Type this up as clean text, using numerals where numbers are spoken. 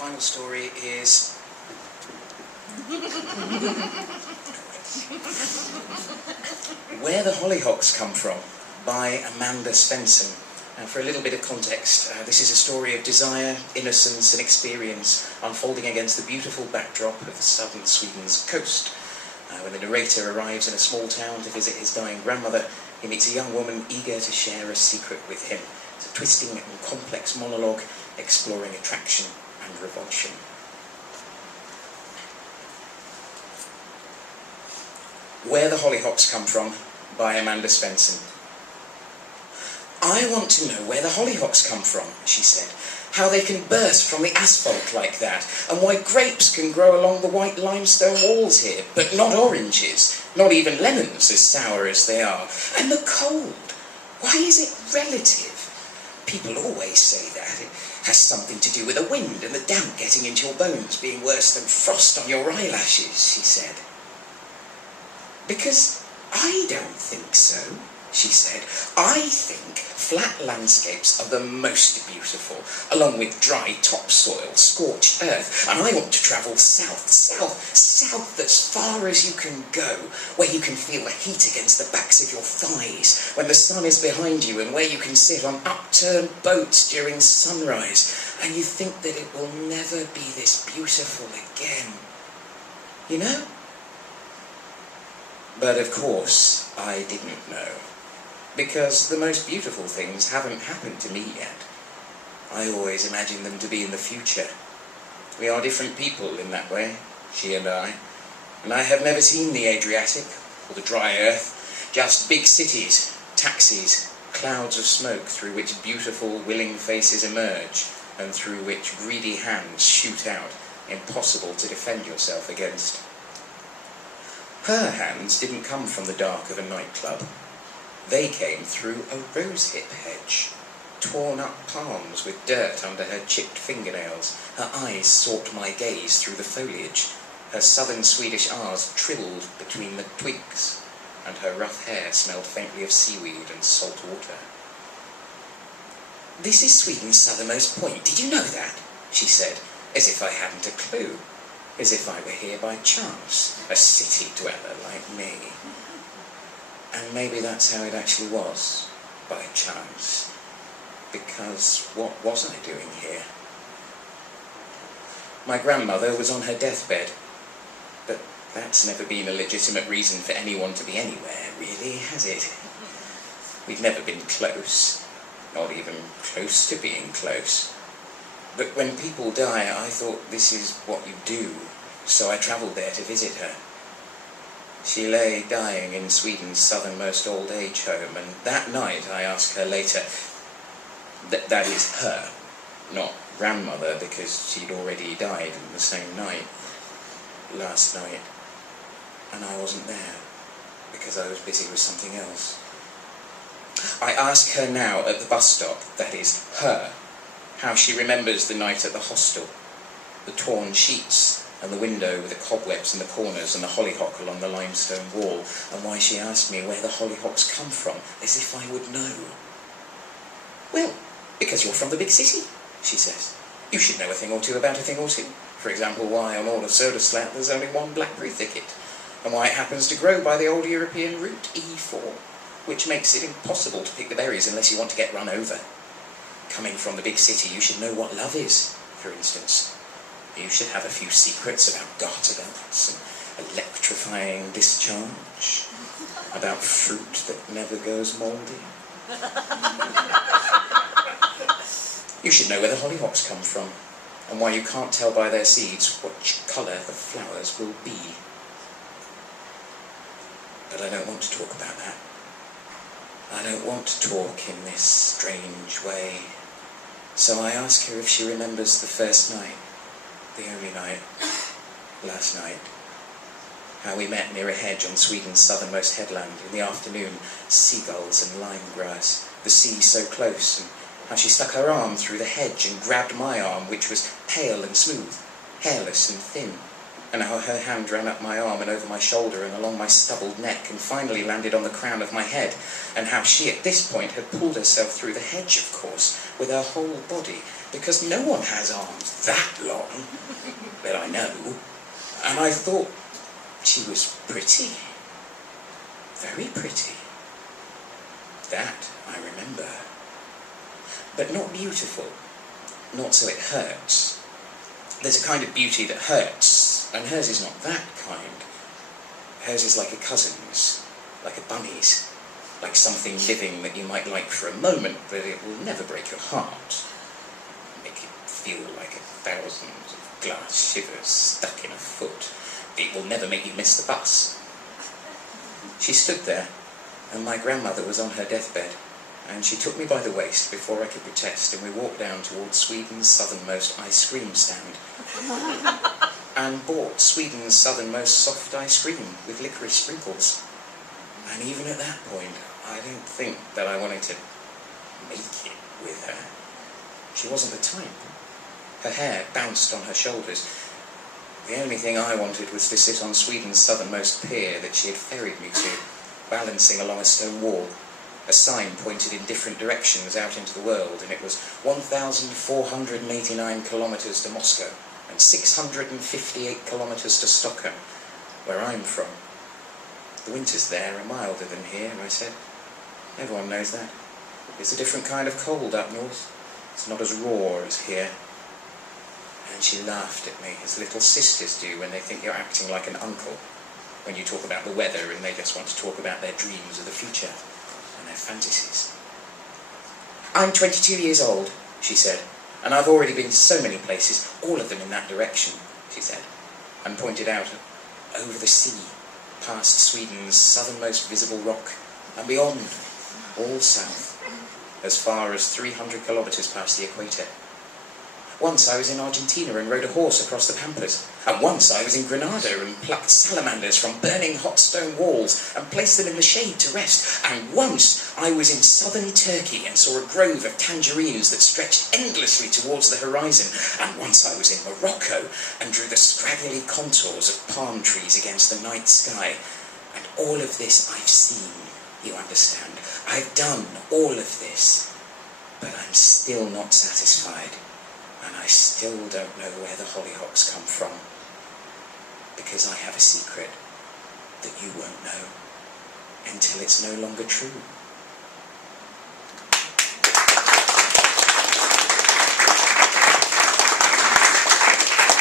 final story is... Where the Hollyhocks Come From, by Amanda Svensson. Now, for a little bit of context, this is a story of desire, innocence and experience unfolding against the beautiful backdrop of southern Sweden's coast. When the narrator arrives in a small town to visit his dying grandmother, he meets a young woman eager to share a secret with him. It's a twisting and complex monologue exploring attraction and revulsion. Where the Hollyhocks Come From, by Amanda Svensson. I want to know where the hollyhocks come from, she said. How they can burst from the asphalt like that, and why grapes can grow along the white limestone walls here, but not oranges, not even lemons as sour as they are. And the cold, why is it relative? People always say that. It has something to do with the wind and the damp getting into your bones being worse than frost on your eyelashes, she said. Because I don't think so, she said. I think flat landscapes are the most beautiful, along with dry topsoil, scorched earth, and I want to travel south as far as you can go, where you can feel the heat against the backs of your thighs, when the sun is behind you, and where you can sit on upturned boats during sunrise, and you think that it will never be this beautiful again. You know? But of course, I didn't know. Because the most beautiful things haven't happened to me yet. I always imagine them to be in the future. We are different people in that way, she and I have never seen the Adriatic or the dry earth, just big cities, taxis, clouds of smoke through which beautiful, willing faces emerge and through which greedy hands shoot out, impossible to defend yourself against. Her hands didn't come from the dark of a nightclub. They came through a rosehip hedge, torn up palms with dirt under her chipped fingernails. Her eyes sought my gaze through the foliage. Her southern Swedish R's trilled between the twigs, and her rough hair smelled faintly of seaweed and salt water. This is Sweden's southernmost point, did you know that? She said, as if I hadn't a clue. As if I were here by chance, a city dweller like me. And maybe that's how it actually was, by chance. Because what was I doing here? My grandmother was on her deathbed, but that's never been a legitimate reason for anyone to be anywhere, really, has it? We've never been close, not even close to being close. But when people die, I thought this is what you do, so I travelled there to visit her. She lay dying in Sweden's southernmost old age home, and that night I asked her later, that is her, not grandmother, because she'd already died in the same night, last night, and I wasn't there, because I was busy with something else. I ask her now at the bus stop, that is her, how she remembers the night at the hostel, the torn sheets, and the window with the cobwebs in the corners and the hollyhock along the limestone wall, and why she asked me where the hollyhocks come from, as if I would know. Well, because you're from the big city, she says. You should know a thing or two about a thing or two. For example, why on all of Soderslat there's only one blackberry thicket, and why it happens to grow by the old European route E4, which makes it impossible to pick the berries unless you want to get run over. Coming from the big city, you should know what love is, for instance. You should have a few secrets about garter belts and electrifying discharge, about fruit that never goes mouldy. You should know where the hollyhocks come from, and why you can't tell by their seeds which colour the flowers will be. But I don't want to talk about that. I don't want to talk in this strange way. So I ask her if she remembers the first night, the only night, last night. How we met near a hedge on Sweden's southernmost headland in the afternoon, seagulls and lime grass, the sea so close, and how she stuck her arm through the hedge and grabbed my arm, which was pale and smooth, hairless and thin. and how her hand ran up my arm and over my shoulder and along my stubbled neck and finally landed on the crown of my head, and how she at this point had pulled herself through the hedge, of course, with her whole body, because no one has arms that long, that I know, and I thought she was pretty, very pretty. That I remember. But not beautiful, not so it hurts. There's a kind of beauty that hurts, and hers is not that kind. Hers is like a cousin's, like a bunny's, like something living that you might like for a moment, but it will never break your heart. Make you feel like 1,000 of glass shivers stuck in a foot. It will never make you miss the bus. She stood there, and my grandmother was on her deathbed, and she took me by the waist before I could protest, and we walked down towards Sweden's southernmost ice cream stand and bought Sweden's southernmost soft ice cream with licorice sprinkles. And even at that point, I don't think that I wanted to make it with her. She wasn't the type. Her hair bounced on her shoulders. The only thing I wanted was to sit on Sweden's southernmost pier that she had ferried me to, balancing along a stone wall. A sign pointed in different directions out into the world, and it was 1,489 kilometres to Moscow and 658 kilometres to Stockholm, where I'm from. The winters there are milder than here, I said. Everyone knows that. It's a different kind of cold up north. It's not as raw as here. And she laughed at me, as little sisters do when they think you're acting like an uncle, when you talk about the weather and they just want to talk about their dreams of the future and their fantasies. I'm 22 years old, she said, and I've already been to so many places, all of them in that direction, she said, and pointed out over the sea, past Sweden's southernmost visible rock, and beyond, all south, as far as 300 kilometres past the equator. Once I was in Argentina and rode a horse across the pampas, and once I was in Granada and plucked salamanders from burning hot stone walls and placed them in the shade to rest, and once I was in southern Turkey and saw a grove of tangerines that stretched endlessly towards the horizon, and once I was in Morocco and drew the scraggly contours of palm trees against the night sky. And all of this I've seen, you understand. I've done all of this, but I'm still not satisfied. And I still don't know where the hollyhocks come from, because I have a secret that you won't know until it's no longer true.